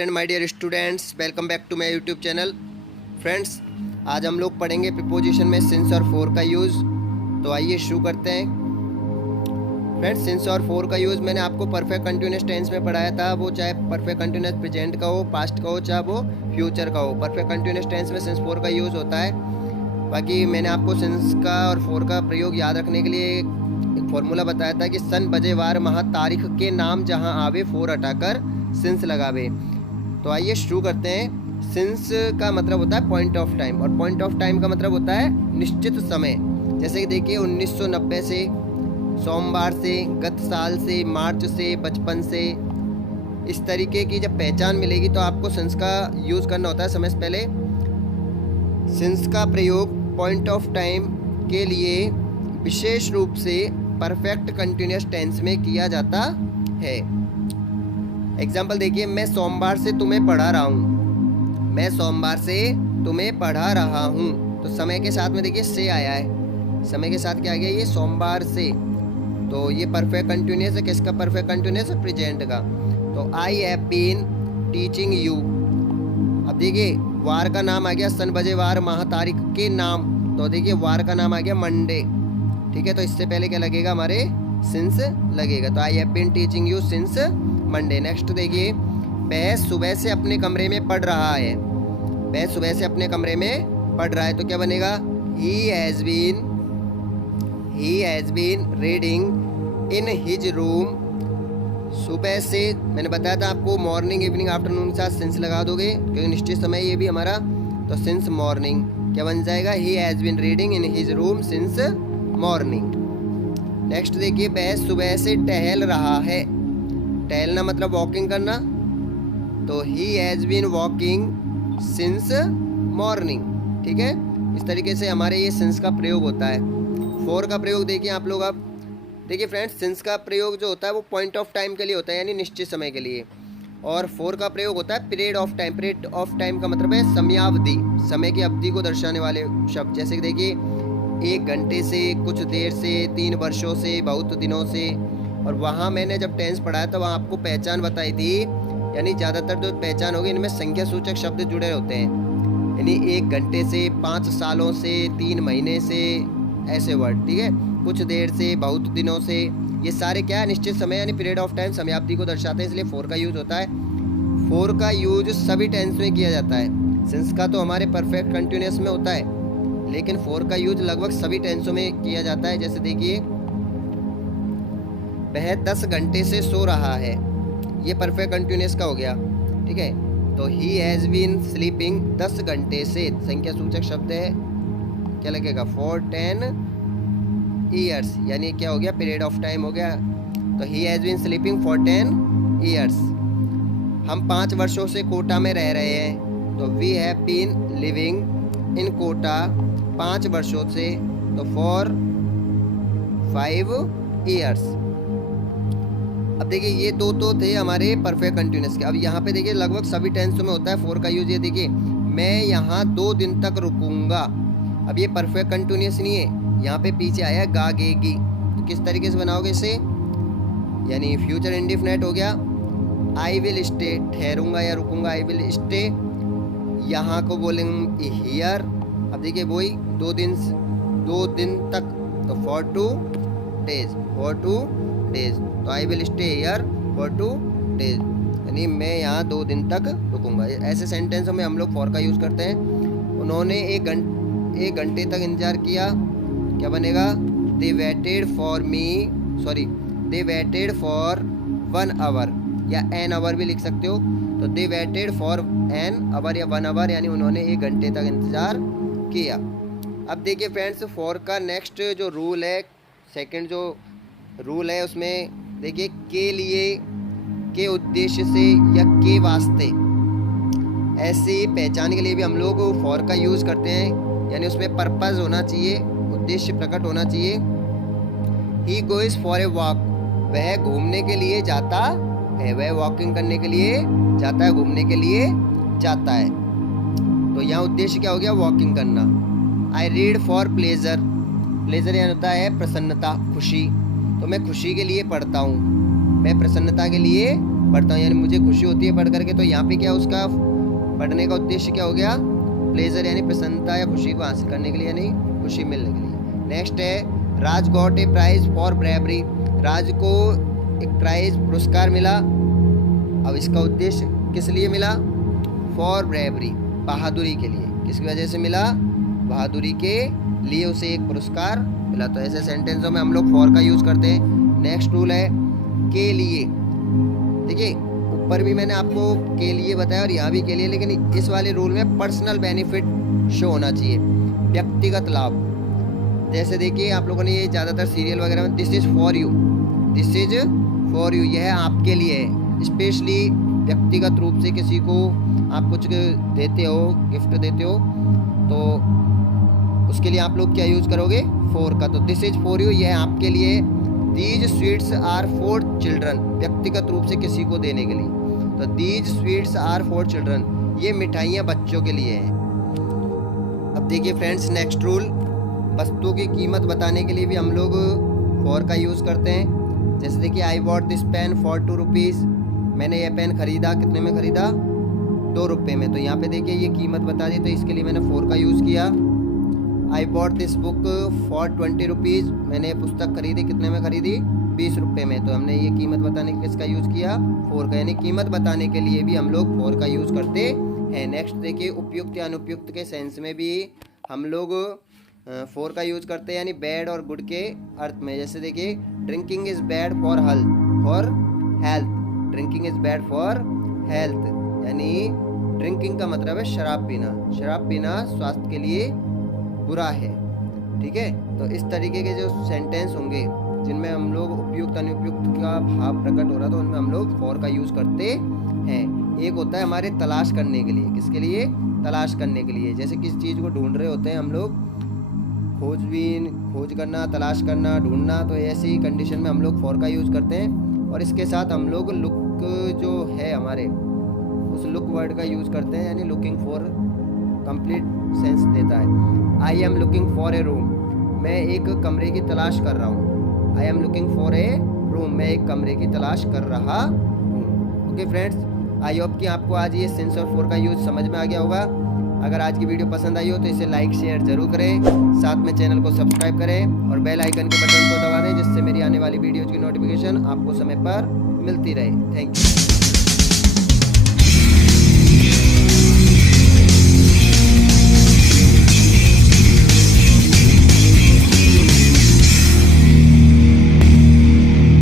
And my dear students, welcome back to my YouTube channel. Friends, आज हम लोग पढ़ेंगे प्रीपोजिशन में सिंस और फॉर का यूज़। तो आइए शुरू करते हैं। फ्रेंड्स, सिंस और फॉर का यूज़ मैंने आपको परफेक्ट कंटिन्यूअस टेंस में पढ़ाया था। वो चाहे परफेक्ट कंटिन्यूअस प्रेजेंट का हो, पास्ट का हो, चाहे वो फ्यूचर का हो। परफेक्ट कंटिन्यूअस टेंस में सिंस फॉर का यूज़ होता है। बाकी मैंने आपको सिंस का और फॉर का प्रयोग याद रखने के लिए एक फॉर्मूला बताया था कि सन बजे वार माह तारीख के नाम जहां आवे फोर हटाकर सिंस लगावे। तो आइए शुरू करते हैं। सिंस का मतलब होता है पॉइंट ऑफ टाइम, और पॉइंट ऑफ टाइम का मतलब होता है निश्चित समय। जैसे कि देखिए 1990 से, सोमवार से, गत साल से, मार्च से, बचपन से, इस तरीके की जब पहचान मिलेगी तो आपको सिंस का यूज़ करना होता है समय से पहले। सिंस का प्रयोग पॉइंट ऑफ टाइम के लिए विशेष रूप से परफेक्ट कंटिन्यूअस टेंस में किया जाता है। एग्जाम्पल देखिए, मैं सोमवार से तुम्हें पढ़ा रहा हूँ। मैं सोमवार से तुम्हें पढ़ा रहा हूँ। तो समय के साथ में देखिए से आया है। समय के साथ क्या आ गया? ये सोमवार से। तो ये परफेक्ट कंटिन्यूअस है। किसका परफेक्ट कंटिन्यूअस है? प्रेजेंट का। तो I have been teaching you. अब देखिए वार का नाम आ गया सन बजे वार माह तारीख के नाम। तो देखिए वार का नाम आ गया मंडे। ठीक है, तो इससे पहले क्या लगेगा? हमारे सिंस लगेगा। तो I have been teaching you since Monday. Next देखिए, वह सुबह से अपने कमरे में पढ़ रहा है। वह सुबह से अपने कमरे में पढ़ रहा है। तो क्या बनेगा? He has been reading in his room. सुबह से मैंने बताया था आपको, मॉर्निंग, इवनिंग, आफ्टरनून के साथ सिंस लगा दोगे क्योंकि निश्चित समय ये भी हमारा। तो सिंस मॉर्निंग क्या बन जाएगा? He has been reading in his room since morning. Next देखिए, वह सुबह से टहल रहा है। टहलना मतलब वॉकिंग करना। तो he has been walking since morning. ठीक है, इस तरीके से हमारे ये सिंस का प्रयोग होता है। फॉर का प्रयोग देखिए आप लोग। अब देखिए फ्रेंड्स, सिंस का प्रयोग जो होता है वो पॉइंट ऑफ टाइम के लिए होता है, यानी निश्चित समय के लिए। और फॉर का प्रयोग होता है period of time. Period of time का मतलब है समयावधि, समय की अवधि को दर्शाने वाले शब्द। जैसे कि देखिए 1 घंटे से, कुछ देर से, 3 वर्षों से, बहुत दिनों से। और वहाँ मैंने जब टेंस पढ़ाया तो वहाँ आपको पहचान बताई थी, यानी ज़्यादातर जो पहचान होगी इनमें संख्या सूचक शब्द जुड़े होते हैं। यानी 1 घंटे से, 5 सालों से, 3 महीने से, ऐसे वर्ड। ठीक है, कुछ देर से, बहुत दिनों से, ये सारे क्या है? निश्चित समय यानी पीरियड ऑफ टाइम, समयावधि को दर्शाते हैं। इसलिए फॉर का यूज होता है। फॉर का यूज सभी टेंस में किया जाता है। सिंस का तो हमारे परफेक्ट कंटिन्यूअस में होता है, लेकिन फॉर का यूज लगभग सभी टेंसों में किया जाता है। जैसे देखिए, वह 10 घंटे से सो रहा है। ये परफेक्ट कंटिन्यूअस का हो गया। ठीक है, तो ही हैज़ बीन स्लीपिंग 10 घंटे से, संख्या सूचक शब्द है, क्या लगेगा? फॉर 10 ईयर्स, यानी क्या हो गया? पीरियड ऑफ टाइम हो गया। तो he has been sleeping for 10 years. हम 5 वर्षों से कोटा में रह रहे हैं। तो we have been living in Kota 5 वर्षों से। तो फॉर 5 ईयर्स। अब देखिए ये दो तो थे हमारे परफेक्ट कंटिन्यूअस के। अब यहाँ पे देखिए लगभग सभी टेंसों में होता है फॉर का यूज। ये देखिए, मैं यहाँ 2 दिन तक रुकूंगा। अब ये परफेक्ट कंटिन्यूअस नहीं है, यहाँ पे पीछे आया गागेगी। तो किस तरीके से बनाओगे इसे? यानी फ्यूचर इंडिफिनिट हो गया। आई विल स्टे, ठहरूंगा या रुकूंगा, आई विल स्टे। यहाँ को बोलेंगे हियर। अब देखिए वही 2 दिन तक। तो फॉर 2 डेज, फॉर 2 डेज। तो I will stay here for 2 days, यानी मैं यहाँ 2 दिन तक रुकूंगा। ऐसे सेंटेंसों में हम लोग फॉर का यूज़ करते हैं। उन्होंने 1 घंटे तक इंतजार किया। क्या बनेगा? दे वेटेड फॉर 1 आवर, या एन आवर भी लिख सकते हो। तो they waited for an hour या 1 आवर, यानी उन्होंने 1 घंटे तक इंतजार किया। अब देखिए फ्रेंड्स, फॉर का नेक्स्ट जो रूल है, सेकंड जो रूल है, उसमें देखिए के लिए, के उद्देश्य से या के वास्ते, ऐसी पहचान के लिए भी हम लोग फॉर का यूज़ करते हैं। यानी उसमें पर्पस होना चाहिए, उद्देश्य प्रकट होना चाहिए। ही गोइज फॉर ए वॉक, वह घूमने के लिए जाता है। वह वॉकिंग करने के लिए जाता है, घूमने के लिए जाता है। तो यहाँ उद्देश्य क्या हो गया? वॉकिंग करना। I read for pleasure, pleasure यानी होता है प्रसन्नता, खुशी। तो मैं खुशी के लिए पढ़ता हूँ, मैं प्रसन्नता के लिए पढ़ता हूँ यानी मुझे खुशी होती है पढ़ करके, तो यहाँ पे क्या उसका पढ़ने का उद्देश्य क्या हो गया, प्लेजर यानी प्रसन्नता या खुशी को हासिल करने के लिए यानी खुशी मिलने के लिए। नेक्स्ट है Raj got a prize for bravery. Raj को एक प्राइज पुरस्कार मिला। अब इसका उद्देश्य किस लिए मिला, फॉर ब्रेवरी बहादुरी के लिए। किसकी वजह से मिला, बहादुरी के लिए उसे एक पुरस्कार मिला। तो ऐसे सेंटेंसों में हम लोग फॉर का यूज करते हैं। नेक्स्ट रूल है के लिए। देखिए ऊपर भी मैंने आपको के लिए बताया और यहाँ भी के लिए, लेकिन इस वाले रूल में पर्सनल बेनिफिट शो होना चाहिए, व्यक्तिगत लाभ। जैसे देखिए आप लोगों ने ये ज़्यादातर सीरियल वगैरह में this is for you, this is for you, यह आपके लिए है। स्पेशली व्यक्तिगत रूप से किसी को आप कुछ देते हो, गिफ्ट देते हो, तो उसके लिए आप लोग क्या यूज करोगे, फॉर का। तो दिस इज फॉर यू, यह आपके लिए। These sweets are for children, व्यक्तिगत रूप से किसी को देने के लिए। तो these sweets are for children, ये मिठाइयाँ बच्चों के लिए हैं। अब देखिए फ्रेंड्स नेक्स्ट रूल, वस्तु की कीमत बताने के लिए भी हम लोग फॉर का यूज़ करते हैं। जैसे देखिए I bought this pen for 2 rupees, मैंने यह पेन खरीदा, कितने में खरीदा, 2 रुपये में। तो यहाँ पे देखिए ये कीमत बता दी, तो इसके लिए मैंने फॉर का यूज़ किया। आई bought this book for 20 rupees, मैंने ये पुस्तक खरीदी, कितने में खरीदी, 20 रुपये में। तो हमने ये कीमत बताने के किसका यूज़ किया, फॉर का। यानी कीमत बताने के लिए भी हम लोग फॉर का यूज़ करते हैं। नेक्स्ट देखिए उपयुक्त या अनुपयुक्त के सेंस में भी हम लोग फॉर का यूज करते हैं, यानी बैड और गुड के अर्थ में। जैसे देखिए drinking is bad for health, drinking is bad for health, यानी ड्रिंकिंग का मतलब है शराब पीना, शराब पीना स्वास्थ्य के लिए बुरा है। ठीक है, तो इस तरीके के जो सेंटेंस होंगे जिनमें हम लोग उपयुक्त अनुपयुक्त का भाव प्रकट हो रहा, तो उनमें हम लोग फॉर का यूज करते हैं। एक होता है हमारे तलाश करने के लिए, किसके लिए, तलाश करने के लिए। जैसे किसी चीज़ को ढूंढ रहे होते हैं हम लोग, खोजबीन, खोज करना, तलाश करना, ढूंढना, तो ऐसी कंडीशन में हम लोग फॉर का यूज़ करते हैं। और इसके साथ हम लोग लुक जो है हमारे, उस लुक वर्ड का यूज़ करते हैं, यानी लुकिंग फॉर कंप्लीट सेंस देता है। I am looking for a room, मैं एक कमरे की तलाश कर रहा हूँ। I am looking for a room, मैं एक कमरे की तलाश कर रहा हूँ। ओके फ्रेंड्स, आई होप कि आपको आज ये सिंस और फॉर का यूज़ समझ में आ गया होगा। अगर आज की वीडियो पसंद आई हो तो इसे लाइक शेयर जरूर करें, साथ में चैनल को सब्सक्राइब करें और बेल आइकन के बटन को दबा दें, जिससे मेरी आने वाली वीडियोज़ की नोटिफिकेशन आपको समय पर मिलती रहे। Thank you.